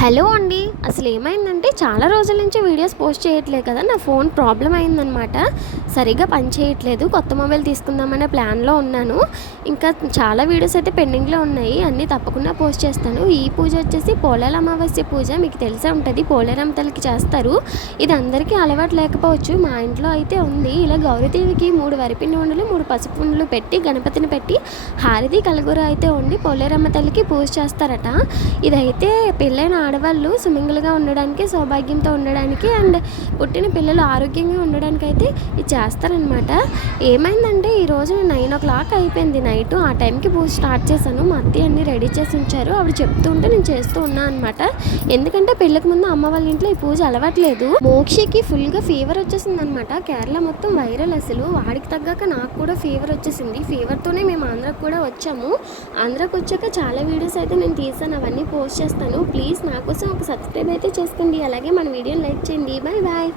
Hello అండి. అసలు ఏమైందంటే చాలా రోజుల నుంచి వీడియోస్ పోస్ట్ చేయట్లేదు కదా నా ఫోన్ ప్రాబ్లం అయిందనమాట సరిగా పని చేయట్లేదు కొత్త మొబైల్ తీసుకుందామనే ప్లాన్లో ఉన్నాను. ఇంకా చాలా వీడియోస్ అయితే పెండింగ్లో ఉన్నాయి అన్నీ తప్పకుండా పోస్ట్ చేస్తాను. ఈ పూజ వచ్చేసి పోలేల అమావాస్య పూజ మీకు తెలిసే ఉంటుంది పోలేరమ్మ తల్లికి చేస్తారు. ఇది అందరికీ అలవాటు లేకపోవచ్చు మా ఇంట్లో అయితే ఉంది. ఇలా గౌరీదేవికి మూడు వరిపిండి ఉండలు మూడు పసుపు ఉండలు పెట్టి గణపతిని పెట్టి హారతి కలగూర అయితే ఉండి పోలేరమ్మ తల్లికి పూజ చేస్తారట. ఇదైతే పెళ్ళైన ఆడవాళ్ళు సుమింగులుగా ఉండడానికి సౌభాగ్యంతో ఉండడానికి అండ్ పుట్టిన పిల్లలు ఆరోగ్యంగా ఉండడానికి అయితే ఇది చేస్తారనమాట ఏమైందంటే ఈరోజు నైన్ ఓ క్లాక్ అయిపోయింది నైట్. ఆ టైంకి పూజ స్టార్ట్ చేశాను. మా అత్తయ్య అన్ని రెడీ చేసి ఉంచారు. ఆవిడ చెప్తూ ఉంటే నేను చేస్తూ ఉన్నాను అనమాట ఎందుకంటే పెళ్ళికి ముందు అమ్మ వాళ్ళ ఇంట్లో ఈ పూజ అలవాట్లేదు. మోక్షికి ఫుల్గా ఫీవర్ వచ్చేసింది అనమాట కేరళ మొత్తం వైరల్ అసలు. వాడికి తగ్గాక నాకు కూడా ఫీవర్ వచ్చేసింది. ఫీవర్తోనే మేము ఆంధ్రాకి కూడా వచ్చాము. ఆంధ్రాకి వచ్చాక చాలా వీడియోస్ అయితే నేను తీసాను అవన్నీ పోస్ట్ చేస్తాను. ప్లీజ్ నా కోసం ఒక సబ్స్క్రైబ్ అయితే చేసుకోండి. అలాగే మన వీడియోని లైక్ చేయండి. Bye bye.